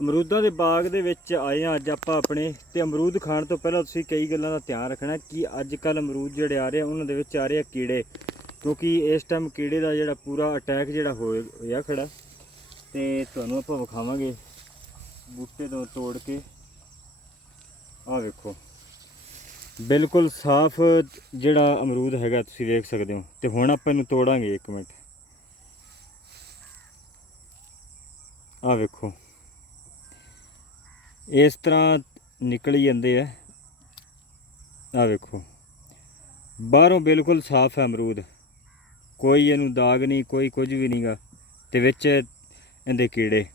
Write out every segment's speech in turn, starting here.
ਅਮਰੂਦਾਂ ਦੇ ਬਾਗ ਦੇ ਵਿੱਚ ਆਏ ਆ ਅੱਜ ਆਪਾਂ ਆਪਣੇ ਤੇ ਅਮਰੂਦ ਖਾਣ ਤੋਂ ਪਹਿਲਾਂ ਤੁਸੀਂ ਕਈ ਗੱਲਾਂ ਦਾ ਧਿਆਨ ਰੱਖਣਾ ਕਿ ਅੱਜ ਕੱਲ ਅਮਰੂਦ ਜਿਹੜੇ ਆ ਰਹੇ ਆ, ਉਹਨਾਂ ਦੇ ਵਿੱਚ ਆ ਰਹੇ ਆ ਕੀੜੇ। ਕਿਉਂਕਿ ਇਸ ਟਾਈਮ ਕੀੜੇ ਦਾ ਜਿਹੜਾ ਪੂਰਾ ਅਟੈਕ ਜਿਹੜਾ ਹੋਇਆ ਖੜਾ। ਤੇ ਤੁਹਾਨੂੰ ਆਪਾਂ ਵਿਖਾਵਾਂਗੇ। ਬੂਟੇ ਤੋਂ ਤੋੜ ਕੇ। ਆਹ ਵੇਖੋ। ਬਿਲਕੁਲ ਸਾਫ਼ ਜਿਹੜਾ ਅਮਰੂਦ ਹੈਗਾ ਤੁਸੀਂ ਵੇਖ ਸਕਦੇ ਹੋ। ਤੇ ਹੁਣ ਆਪਾਂ ਇਹਨੂੰ ਤੋੜਾਂਗੇ ਇੱਕ ਮਿੰਟ। ਆਹ ਵੇਖੋ। ਇਸ ਤਰ੍ਹਾਂ ਨਿਕਲ ਜਾਂਦੇ ਆ। ਆਹ ਵੇਖੋ। ਬਾਹਰੋਂ ਬਿਲਕੁਲ ਸਾਫ਼ ਹੈ ਅਮਰੂਦ। ਕੋਈ ਇਹਨੂੰ ਦਾਗ ਨਹੀਂ, ਕੋਈ ਕੁਝ ਵੀ ਨਹੀਂਗਾ ਤੇ ਵਿੱਚ ਇਹਦੇ ਕੀੜੇ।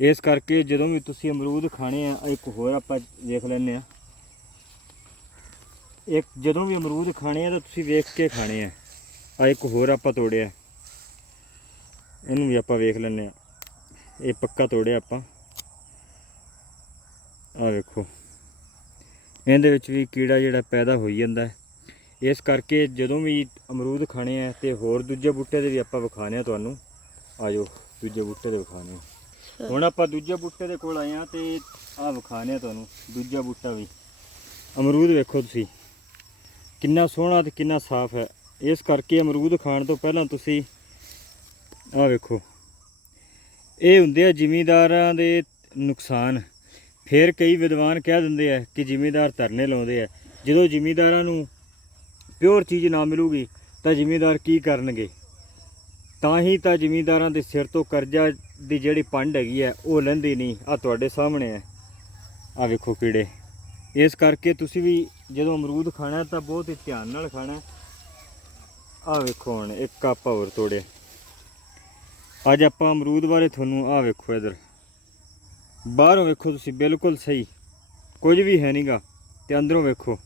ਇਸ ਕਰਕੇ ਜਦੋਂ ਵੀ ਤੁਸੀਂ ਅਮਰੂਦ ਖਾਣੇ ਆ, ਇੱਕ ਹੋਰ ਆਪਾਂ ਵੇਖ ਲੈਂਦੇ ਆ। ਇੱਕ ਜਦੋਂ ਵੀ ਅਮਰੂਦ ਖਾਣੇ ਆ ਤਾਂ ਤੁਸੀਂ ਵੇਖ ਕੇ ਖਾਣੇ ਆ। ਆ ਇੱਕ ਹੋਰ ਆਪਾਂ ਤੋੜਿਆ। ਇਹਨੂੰ ਵੀ ਆਪਾਂ ਵੇਖ ਲੈਂਦੇ ਆ। ਇਹ ਪੱਕਾ ਤੋੜਿਆ ਆਪਾਂ। ਆ ਵੇਖੋ। ਇਹਦੇ ਵਿੱਚ ਵੀ ਕੀੜਾ ਜਿਹੜਾ ਪੈਦਾ ਹੋਈ ਜਾਂਦਾ। ਇਸ ਕਰਕੇ ਜਦੋਂ ਵੀ ਅਮਰੂਦ ਖਾਣੇ ਆ ਤੇ ਹੋਰ ਦੂਜੇ ਬੂਟੇ ਦੇ ਵੀ ਆਪਾਂ ਵਿਖਾਣੇ ਆ ਤੁਹਾਨੂੰ। ਆਜੋ ਦੂਜੇ ਬੂਟੇ ਦੇ ਵਿਖਾਣੇ ਆ। ਹੁਣ ਆਪਾਂ ਦੂਜੇ ਬੂਟੇ ਦੇ ਕੋਲ ਆਏ ਆ ਤੇ ਆਹ ਵਿਖਾਣੇ ਆ ਤੁਹਾਨੂੰ ਦੂਜਾ ਬੂਟਾ ਵੀ। ਅਮਰੂਦ ਵੇਖੋ ਤੁਸੀਂ। ਕਿੰਨਾ ਸੋਹਣਾ ਤੇ ਕਿੰਨਾ ਸਾਫ਼ ਹੈ। ਇਸ ਕਰਕੇ ਅਮਰੂਦ ਖਾਣ ਤੋਂ ਪਹਿਲਾਂ ਤੁਸੀਂ ਆਹ ਵੇਖੋ। ਇਹ ਹੁੰਦੇ ਆ ਜ਼ਿਮੀਂਦਾਰਾਂ ਦੇ ਨੁਕਸਾਨ। ਫਿਰ ਕਈ ਵਿਦਵਾਨ ਕਹਿ ਦਿੰਦੇ ਆ ਕਿ ਜ਼ਿਮੀਂਦਾਰ ਧਰਨੇ ਲਾਉਂਦੇ ਆ। ਜਦੋਂ ਜ਼ਿਮੀਂਦਾਰਾਂ ਨੂੰ ਪਿਓਰ ਚੀਜ਼ ਨਾ ਮਿਲੂਗੀ, ਤਾਂ ਜ਼ਿਮੀਂਦਾਰ ਕੀ ਕਰਨਗੇ? ਤਾਂ ਹੀ ਤਾਂ ਜ਼ਿਮੀਂਦਾਰਾਂ ਦੇ ਸਿਰ ਤੋਂ ਕਰਜ਼ਾ ਦੀ ਜਿਹੜੀ ਪੰਡ ਹੈਗੀ ਹੈ ਉਹ ਲੈਂਦੀ ਨਹੀਂ। ਆ ਤੁਹਾਡੇ ਸਾਹਮਣੇ ਹੈ ਆ ਵੇਖੋ ਕੀੜੇ। ਇਸ ਕਰਕੇ ਤੁਸੀਂ ਵੀ ਜਦੋਂ ਅਮਰੂਦ ਖਾਣਾ ਤਾਂ ਬਹੁਤ ਹੀ ਧਿਆਨ ਨਾਲ ਖਾਣਾ। ਆ ਵੇਖੋ ਹੁਣ, ਇੱਕ ਕੱਪ ਹੋਰ ਤੋੜਿਆ ਅੱਜ ਆਪਾਂ ਅਮਰੂਦ ਬਾਰੇ ਤੁਹਾਨੂੰ ਆ ਵੇਖੋ ਇਧਰ। ਬਾਹਰੋਂ ਵੇਖੋ ਤੁਸੀਂ, ਬਿਲਕੁਲ ਸਹੀ। ਕੁਝ ਵੀ ਹੈ ਨਹੀਂਗਾ ਤੇ ਅੰਦਰੋਂ ਵੇਖੋ।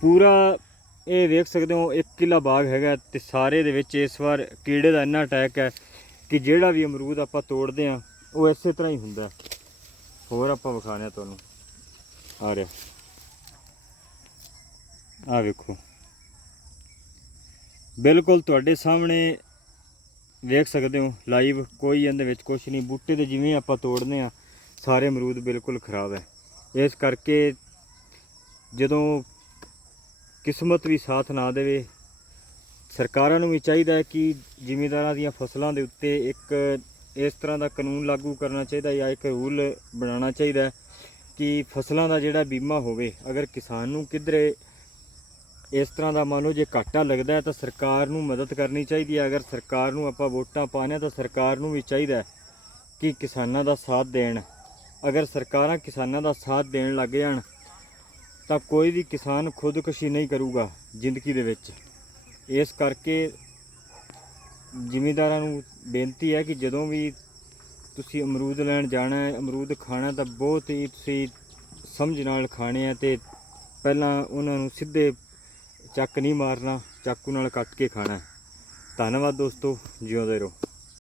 ਪੂਰਾ ਇਹ ਵੇਖ ਸਕਦੇ ਹੋ, ਇੱਕ ਕਿੱਲਾ ਬਾਗ ਹੈਗਾ ਤੇ ਸਾਰੇ ਦੇ ਵਿੱਚ ਇਸ ਵਾਰ ਕੀੜੇ ਦਾ ਇੰਨਾ ਅਟੈਕ ਹੈ ਕਿ ਜਿਹੜਾ ਵੀ ਅਮਰੂਦ ਆਪਾਂ ਤੋੜਦੇ ਆ ਉਹ ਇਸੇ ਤਰ੍ਹਾਂ ਹੀ ਹੁੰਦਾ। ਹੋਰ ਆਪਾਂ ਵਿਖਾਣੇ ਆ ਤੁਹਾਨੂੰ। ਆ ਰਿਹਾ। ਆ ਵੇਖੋ। ਬਿਲਕੁਲ ਤੁਹਾਡੇ ਸਾਹਮਣੇ ਵੇਖ ਸਕਦੇ ਹੋ ਲਾਈਵ ਕੋਈ ਇਹਦੇ ਵਿੱਚ ਕੁਝ ਨਹੀਂ। ਬੂਟੇ ਤੇ ਜਿਵੇਂ ਆਪਾਂ ਤੋੜਨੇ ਆ ਸਾਰੇ ਅਮਰੂਦ ਬਿਲਕੁਲ ਖਰਾਬ ਹੈ। ਇਸ ਕਰਕੇ ਜਦੋਂ ਕਿਸਮਤ ਵੀ ਸਾਥ ਨਾ ਦੇਵੇ, ਸਰਕਾਰਾਂ ਨੂੰ ਵੀ ਚਾਹੀਦਾ ਹੈ ਕਿ ਜ਼ਿਮੀਂਦਾਰਾਂ ਦੀਆਂ ਫਸਲਾਂ ਦੇ ਉੱਤੇ ਇੱਕ ਇਸ ਤਰ੍ਹਾਂ ਦਾ ਕਾਨੂੰਨ ਲਾਗੂ ਕਰਨਾ ਚਾਹੀਦਾ ਜਾਂ ਇੱਕ ਰੂਲ ਬਣਾਉਣਾ ਚਾਹੀਦਾ ਕਿ ਫਸਲਾਂ ਦਾ ਜਿਹੜਾ ਬੀਮਾ ਹੋਵੇ, ਅਗਰ ਕਿਸਾਨ ਨੂੰ ਕਿਧਰੇ ਇਸ ਤਰ੍ਹਾਂ ਦਾ ਮੰਨ ਲਓ ਜੇ ਘਾਟਾ ਲੱਗਦਾ ਤਾਂ ਸਰਕਾਰ ਨੂੰ ਮਦਦ ਕਰਨੀ ਚਾਹੀਦੀ ਹੈ। ਅਗਰ ਸਰਕਾਰ ਨੂੰ ਆਪਾਂ ਵੋਟਾਂ ਪਾਉਂਦੇ ਹਾਂ ਤਾਂ ਸਰਕਾਰ ਨੂੰ ਵੀ ਚਾਹੀਦਾ ਕਿ ਕਿਸਾਨਾਂ ਦਾ ਸਾਥ ਦੇਣ। ਅਗਰ ਸਰਕਾਰਾਂ ਕਿਸਾਨਾਂ ਦਾ ਸਾਥ ਦੇਣ ਲੱਗ ਜਾਣ ਤਾਂ ਕੋਈ ਵੀ ਕਿਸਾਨ ਖੁਦਕੁਸ਼ੀ ਨਹੀਂ ਕਰੂਗਾ ਜ਼ਿੰਦਗੀ ਦੇ ਵਿੱਚ। ਇਸ ਕਰਕੇ ਜ਼ਿਮੀਂਦਾਰਾਂ ਨੂੰ ਬੇਨਤੀ ਹੈ ਕਿ ਜਦੋਂ ਵੀ ਤੁਸੀਂ ਅਮਰੂਦ ਲੈਣ ਜਾਣਾ ਹੈ, ਅਮਰੂਦ ਖਾਣਾ ਤਾਂ ਬਹੁਤ ਹੀ ਤੁਸੀਂ ਸਮਝ ਨਾਲ ਖਾਣੇ ਆ ਤੇ ਪਹਿਲਾਂ ਉਹਨਾਂ ਨੂੰ ਸਿੱਧੇ ਚੱਕ ਨਹੀਂ ਮਾਰਨਾ ਚਾਕੂ ਨਾਲ ਕੱਟ ਕੇ ਖਾਣਾ ਧੰਨਵਾਦ ਦੋਸਤੋ ਜਿਉਂਦੇ ਰਹੋ।